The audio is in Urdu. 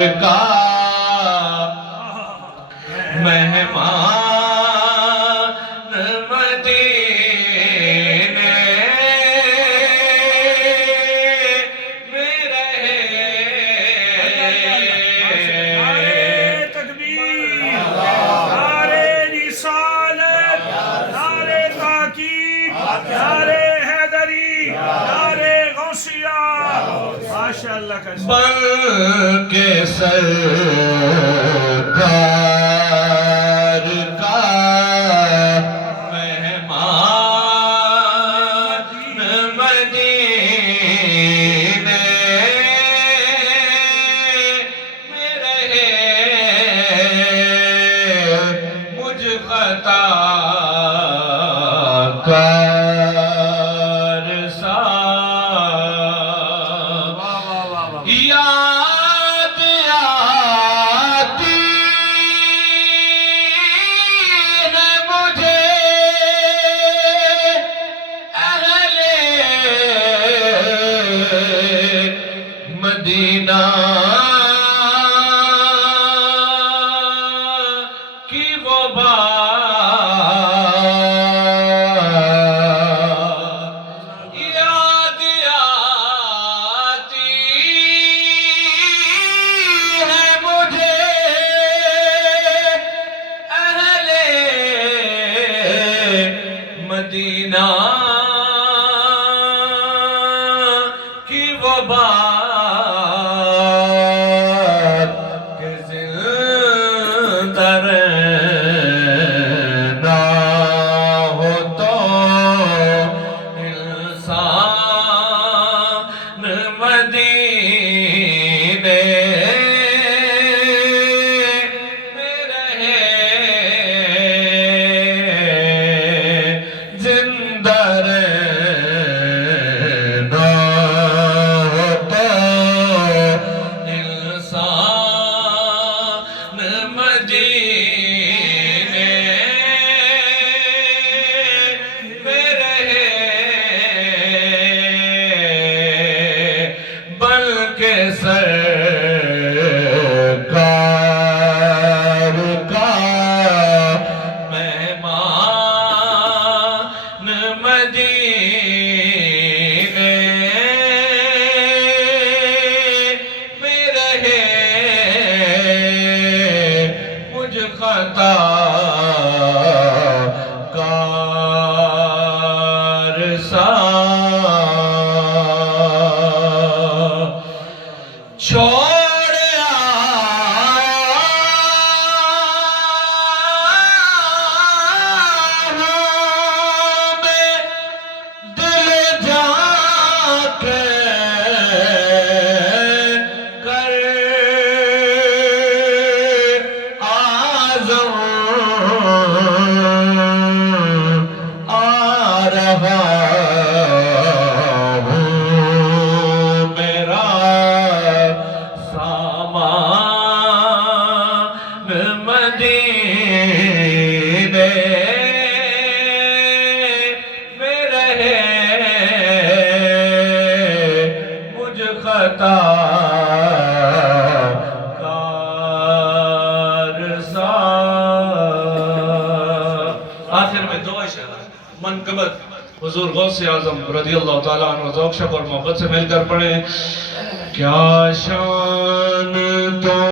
کا مہمان مدینے میں رہے۔ نعرے تکبیر، نعرے رسالت، نعرے تاکید، نعرے حیدری، نعرے غوثیہ، ماشاءاللہ کا بلکہ سرکار کا مہمان مدینے میں رہے۔ مجھ خطا کار سا یاد آتی ہے مجھے اہل مدینہ کی وہ بات یاد آتی ہے مجھے اہل مدینہ کی وہ بات کہ زندہ رہنا ہو تو انسان مدینے میں رہے۔ زندہ رہنا ہو تو انسان مدینے میں رہے۔ بلکہ سرکار کا مہمان مدینے میں رہے۔ مجھ خطا کار سا چھوڑ میں دل جا کے کر آزم آ رہا ہوں۔ میرا سامان مدینے میں رہے۔ مجھ خطا کار سا۔ آخر میں دو اشارہ منقبت حضور غوث اعظم رضی اللہ تعالیٰ عنہ ذوق شوق اور محبت سے مل کر پڑھیں۔ کیا شان تو